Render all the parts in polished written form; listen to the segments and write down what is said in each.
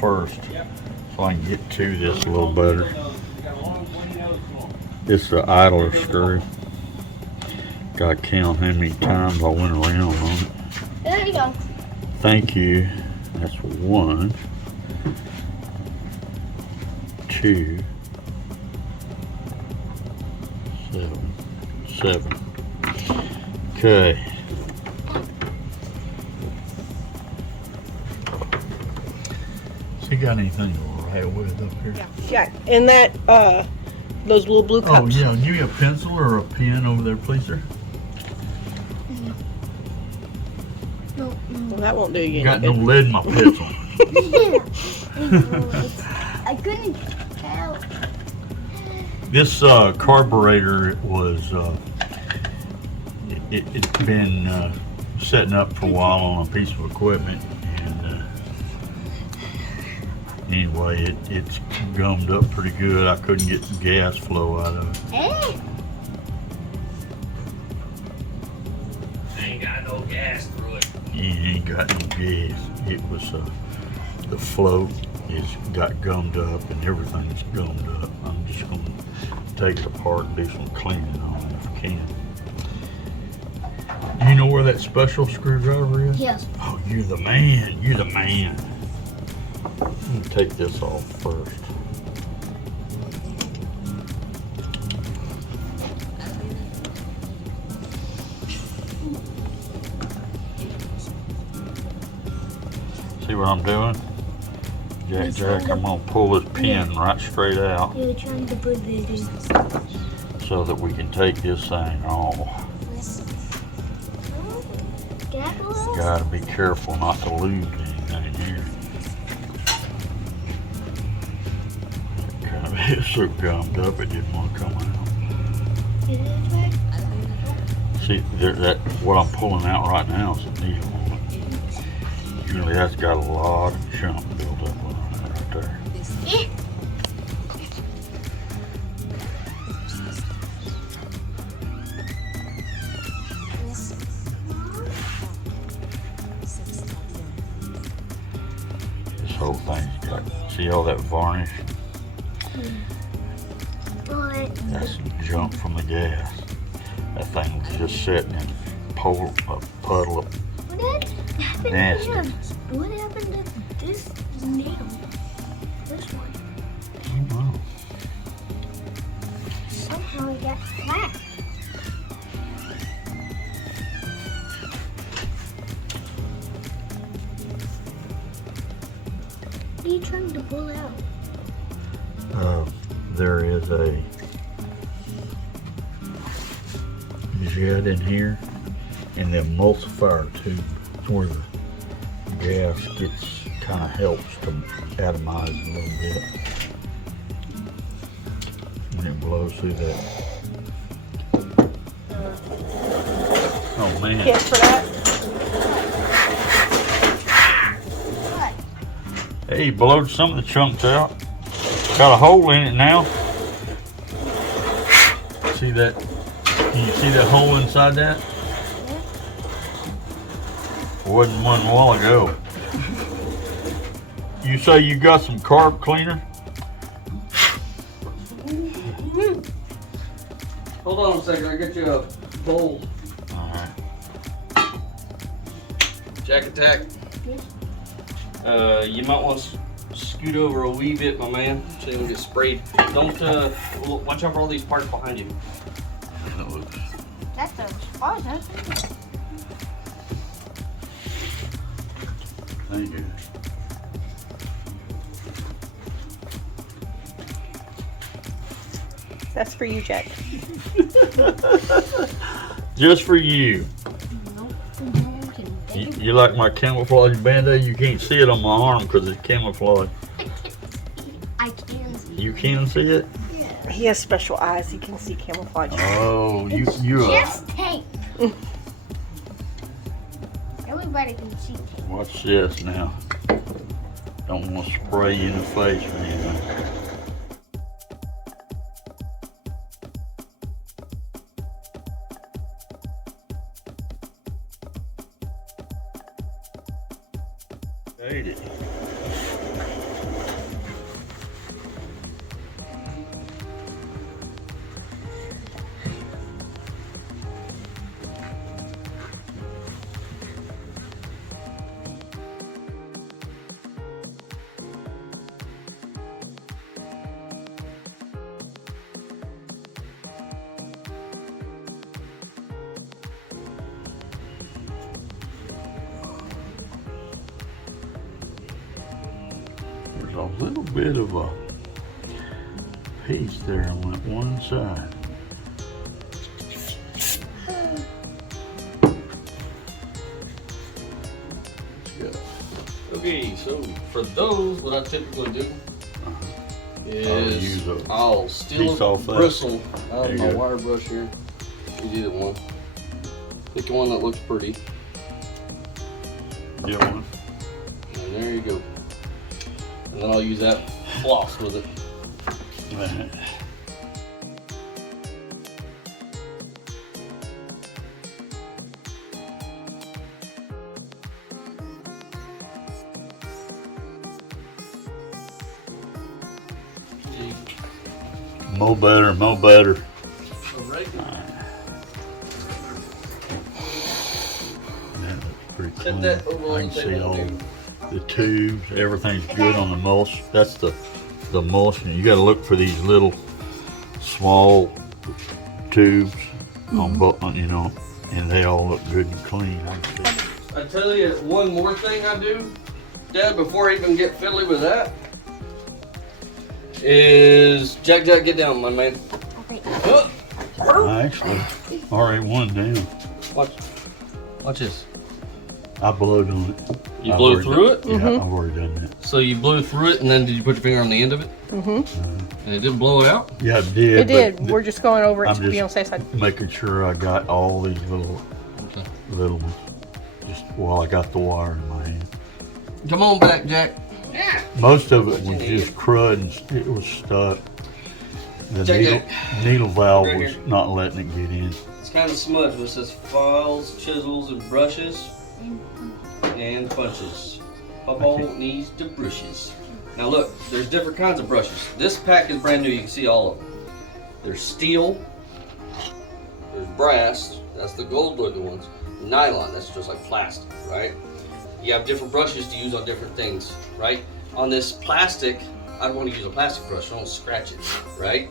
first so I can get to this a little better. It's the idler screw. Gotta count how many times I went around on it. There you go. Thank you. That's 1, 2, 7. Okay. So you got anything to write with up here? Yeah, and that, those little blue cups. Oh yeah, give me a pencil or a pen over there, please, sir. No. Well, that won't do you. Got no lead in my pencil. I couldn't tell. This carburetor was it's been setting up for a while on a piece of equipment, and anyway, it's gummed up pretty good. I couldn't get the gas flow out of it. Hey. Ain't got no gas through it. It ain't got no gas. It was the float is got gummed up and everything's gummed up. I'm just gonna take it apart and do some cleaning on it if I can. Do you know where that special screwdriver is? Yes. Oh, you're the man. You're the man. Let me take this off first. See what I'm doing? Jack, I'm gonna pull this pin right straight out You're trying to put this in. so that we can take this thing off. Gotta be careful not to lose anything here. It's so gummed up it didn't want to come out. See, what I'm pulling out right now is the needle on it. Usually that's got a lot of junk built up on it right there. This whole thing's got, see all that varnish? That's junk from the gas. That thing was just sitting in a puddle of What happened nasty. to him? What happened to this nail? This one. Oh, Somehow it got flat. What are you trying to pull out? there is a jet in here, and the emulsifier tube where the gas gets kind of helps to atomize a little bit, and it blows through that. Oh man! Kit for that. Hey, you blowed some of the chunks out. Got a hole in it now. See that? Can you see that hole inside that? Wasn't one a while ago. You say you got some carb cleaner? Hold on a second, I'll get you a bowl. Alright. Jack attack. You might want to scoot over a wee bit, my man, so you don't get sprayed. Don't, watch out for all these parts behind you. That's a spot, huh? Thank you. That's for you, Jack. Just for you. You like my camouflage band-aid? You can't see it on my arm because it's camouflage. I can see. You can see it? He has special eyes. He can see camouflage. Oh, you Just tape. Everybody can see tape. Watch this now. Don't want to spray you in the face or anything. Ate it. little bit of a piece there on that one side. Okay, so for those, what I typically do is use a I'll piece steal off a that. bristle out There of you my go. wire brush here. You get it one. Pick the one that looks pretty. Get one. And there you go. And then I'll use that floss with it. More better, more better. Alright. That looks pretty Set clean. that over I on can the see table, all baby. the tubes. Everything's good on the mulch. That's the emulsion. You got to look for these little small tubes on both, you know, and they all look good and clean. I can see. I tell you one more thing I do, Dad, before I even get fiddly with that, is Jack, get down, my man. Okay. I actually already one down. Watch this. I blowed on it. You I've blew already through done- it? Yeah, I've already done that. So you blew through it, and then did you put your finger on the end of it? And it didn't blow it out? Yeah, I did. It did. but We're just going over it I'm to be just- on the safe side. making sure I got all these little ones. Just while I got the wire in my hand. Come on back, Jack. Most of it was just crud and it was stuck. The Check needle valve Right was here. not letting it get in. It's kind of smudged, but it says files, chisels, and brushes, and punches. Papa needs the brushes. Now look, there's different kinds of brushes. This pack is brand new, you can see all of them. There's steel, there's brass, that's the gold looking ones. Nylon, that's just like plastic, right? You have different brushes to use on different things, right? On this plastic, I want to use a plastic brush, I don't scratch it, right?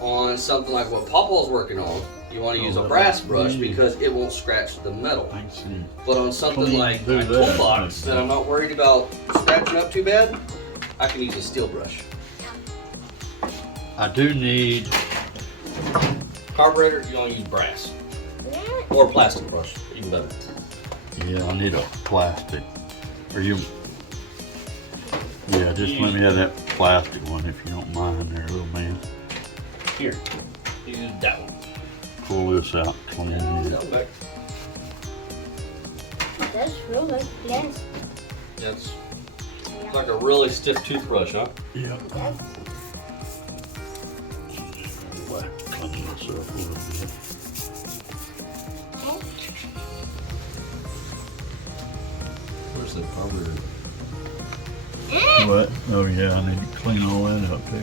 On something like what Papa's working on, you want to use a brass brush because it won't scratch the metal. I can see. But on something Clean, like do my that. toolbox that I'm not worried about scratching up too bad, I can use a steel brush. I do need, Carburetor, you want to use brass or a plastic brush, even better. yeah, I need a plastic. Or you, yeah, just let me have that plastic one if you don't mind there, little man. Here, use that one. Pull this out, clean it. Back. That's really yes. That's like a really stiff toothbrush, huh? Yeah. Yes. Clean this up a little bit. Where's the carburetor? What? Oh yeah, I need to clean all that up too.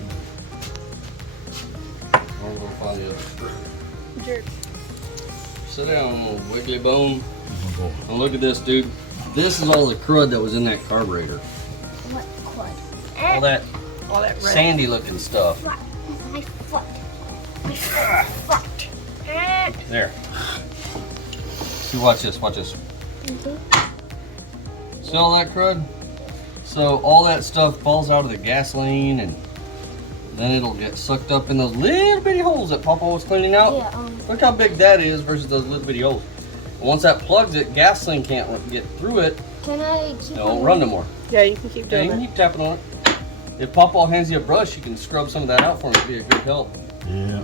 I'm gonna find the other screw. Jerk. Sit down, little wiggly bone. Oh, boy. And look at this, dude. This is all the crud that was in that carburetor. What quad? All that All that red. sandy looking stuff. My foot. My foot. There. See, watch this, watch this. See all that crud? So all that stuff falls out of the gasoline and then it'll get sucked up in those little bitty holes that Papa was cleaning out. Yeah, Look how big that is versus those little bitty holes. And once that plugs it, gasoline can't get through it. can I keep It won't run no more. Yeah, you can keep Yeah, you doing can that. keep tapping on it. If Papa hands you a brush, you can scrub some of that out for him. It'd be a good help. Yeah.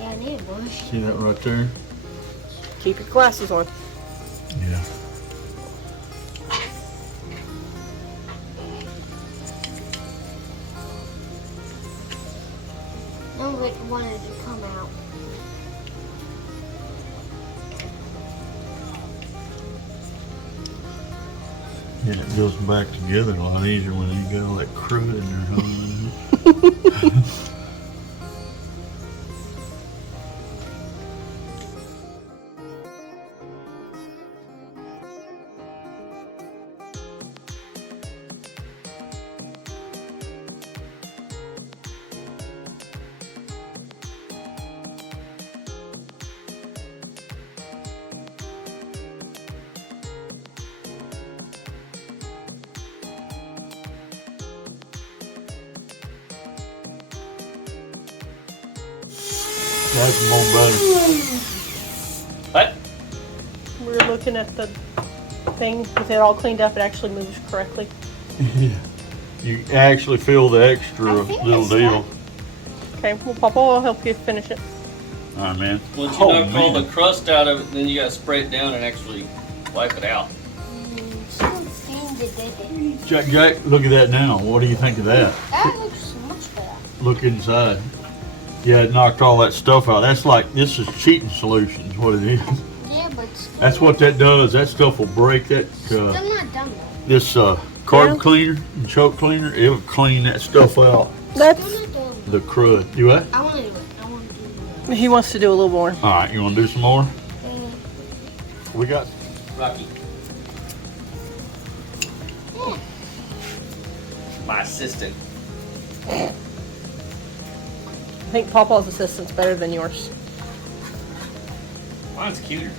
Yeah, I need a brush. See that right there? Keep your glasses on. Yeah. No, but wanted to come out. Yeah, it goes back together a lot easier when you got all that crud in there. Huh? That's more better. What? We're looking at the thing with it all cleaned up. It actually moves correctly. Yeah. You actually feel the extra I think little it's deal. Okay, well, Papa will help you finish it. All right, man. Once you Oh, knock all man. the crust out of it, then you gotta spray it down and actually wipe it out. Still seeing the dead. Jack, look at that now. What do you think of that? That looks much better. Look inside. Yeah, it knocked all that stuff out. That's like, this is cheating solutions, what it is. Yeah, but still, That's what that does. That stuff will break that, still not done though. this carb Yeah. cleaner and choke cleaner. It'll clean that stuff out. That's. Still not done. The crud. You what? I want to do it. I want to do it. He wants to do a little more. All right, you want to do some more? We got, Rocky. My assistant. I think Papa's assistant's better than yours. Mine's cuter.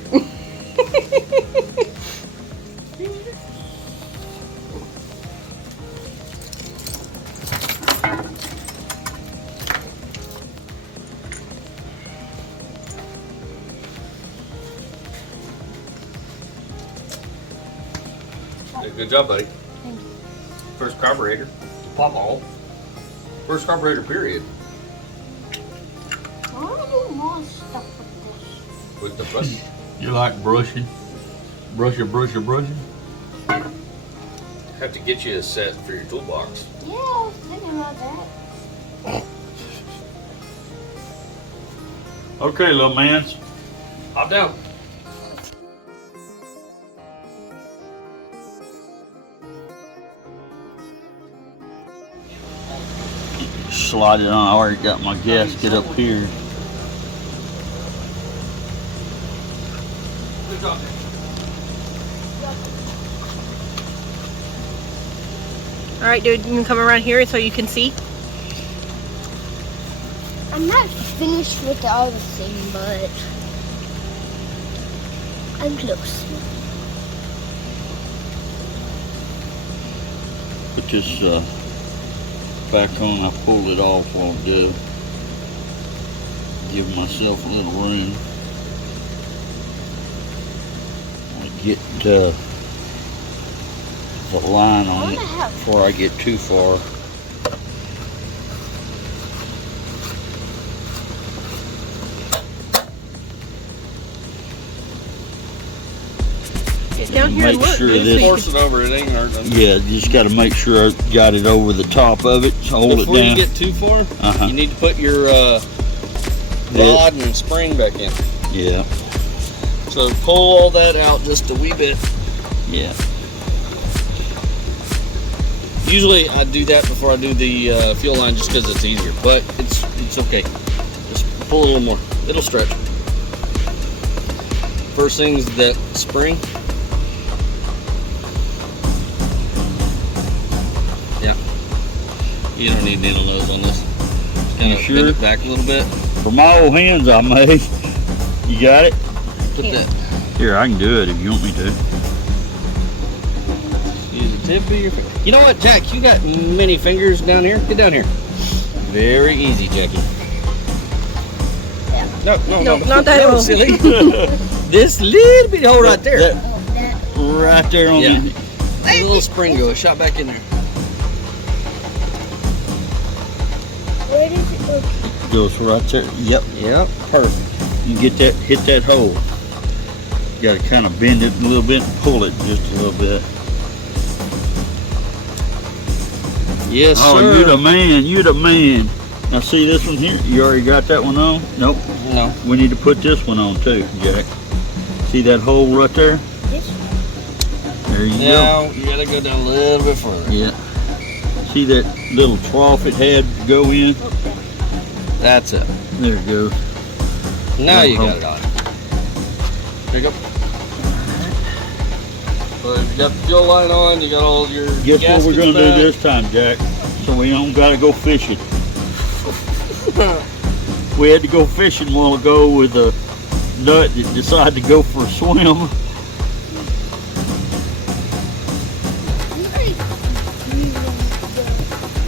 Good job, buddy. Thank you. First carburetor. Pop all. First carburetor, period. I want to do more stuff with With the brush. you like brushing? Brushing. Have to get you a set for your toolbox. this. Yeah, I was thinking about that. Okay, little mans. Hop down. Slide it on. I already got my gasket up here. Good job. All right, dude, you can come around here so you can see. I'm not finished with the other thing, but I'm close. Put this back on. I pulled it off while ago. Give myself a little room. I get the line on it before I get too far. Get down here and Make look, sure dude. this- so you Force it over, it ain't hurt nothing. Yeah, just got to make sure I got it over the top of it. So hold Before it you down. get too far, Uh-huh. you need to put your rod and spring back in. Yeah, So pull all that out just a wee bit. yeah. Usually I do that before I do the fuel line just because it's easier, but it's okay. Just pull a little more. It'll stretch. First thing is that spring. Yeah. You don't need needle nose on this. Just kind You of sure? bend it back a little bit. For my old hands I made. You got it? Put Yeah. that. Here, I can do it if you want me to. Use the tip of your finger. You know what, Jack? You got many fingers down here. Get down here. Very easy, Jackie. Yeah. No, not that no, one. silly. This little bitty hole right there. That- right there on Yeah. the... A little spring go. Shot back in there. Where does it go? Goes right there. Yep. Yep. Perfect. You get that, hit that hole. You got to kind of bend it a little bit and pull it just a little bit. Yes, Oh, sir. you the man. You the man. Now see this one here? You already got that one on? Nope. No. We need to put this one on too, Jack. See that hole right there? This one? There you go. Now you gotta go down a little bit further. Yeah. See that little trough it had to go in? That's it. There it goes. Now you got it on. There you go. So you got the fuel line on. You got all your. Guess what we're gaskets gonna do back. this time, Jack? So we don't gotta go fishing. We had to go fishing a while ago with a nut that decided to go for a swim. You already used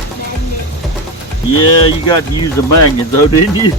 the magnet. Yeah, you got to use the magnet though, didn't you?